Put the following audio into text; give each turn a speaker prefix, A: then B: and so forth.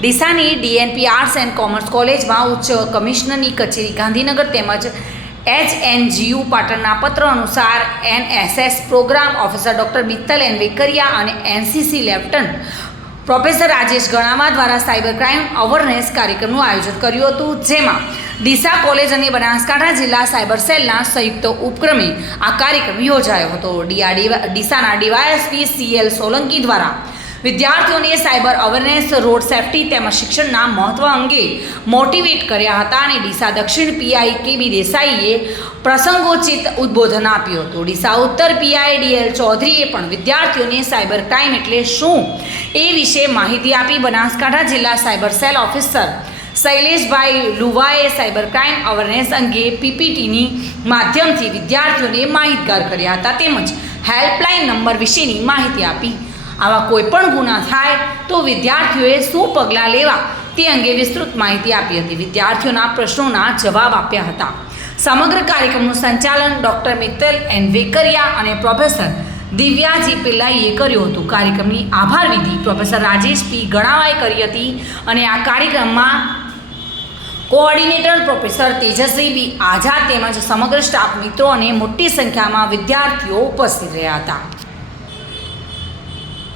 A: ડીસાની DNP arts and commerce કોલેજમાં ઉચ્ચ કમિશનરની કચેરી ગાંધીનગર તેમજ એચએનજીયુ પાટણના પત્ર અનુસાર NSS programme officer doctor Mittal N Vekaria અને NCC lieutenant professor Rajesh Ganama દ્વારા સાયબર ક્રાઇમ અવેરનેસ કાર્યક્રમનું આયોજન કર્યું હતું, જેમાં ડીસા કોલેજ અને બનાસકાંઠા જિલ્લા સાયબર સેલના સંયુક્ત ઉપક્રમે આ કાર્યક્રમ યોજાયો હતો. ડીઆરડી, ડીસાના ડીવાયએસપી સીએલ સોલંકી દ્વારા વિદ્યાર્થીઓને સાયબર અવેરનેસ, રોડ સેફટી તેમજ શિક્ષણના મહત્વ અંગે મોટિવેટ કર્યા હતા અને ડીસા દક્ષિણ પીઆઈ કેબી દેસાઈએ પ્રસંગોચિત ઉદ્બોધન આપ્યું હતું. ડીસા ઉત્તર પીઆઈ ડીએલ ચૌધરીએ પણ વિદ્યાર્થીઓને સાયબર ક્રાઇમ એટલે શું એ વિશે માહિતી આપી બનાસકાંઠા જિલ્લા સાયબર સેલ ઓફિસર શૈલેષભાઈ લુવાએ સાયબર ક્રાઇમ અવેરનેસ અંગે પીપીટીની માધ્યમથી વિદ્યાર્થીઓને માહિતગાર કર્યા હતા તેમજ હેલ્પલાઇન નંબર વિશેની માહિતી આપી. આવા કોઈ પણ ગુના થાય તો વિદ્યાર્થીઓએ શું પગલાં લેવા તે અંગે વિસ્તૃત માહિતી આપી હતી. વિદ્યાર્થીઓના પ્રશ્નોના જવાબ આપ્યા હતા. સમગ્ર કાર્યક્રમનું સંચાલન ડૉક્ટર મિત્તલ એન વેકરિયા અને પ્રોફેસર દિવ્યાજી પિલ્લાઈએ કર્યું હતું. કાર્યક્રમની આભાર વિધિ પ્રોફેસર રાજેશ પી ગણાવાએ કરી હતી અને આ કાર્યક્રમમાં કોઓર્ડિનેટર પ્રોફેસર તેજસ્વી બી આઝાદ તેમજ સમગ્ર સ્ટાફ મિત્રો અને મોટી સંખ્યામાં વિદ્યાર્થીઓ ઉપસ્થિત રહ્યા હતા.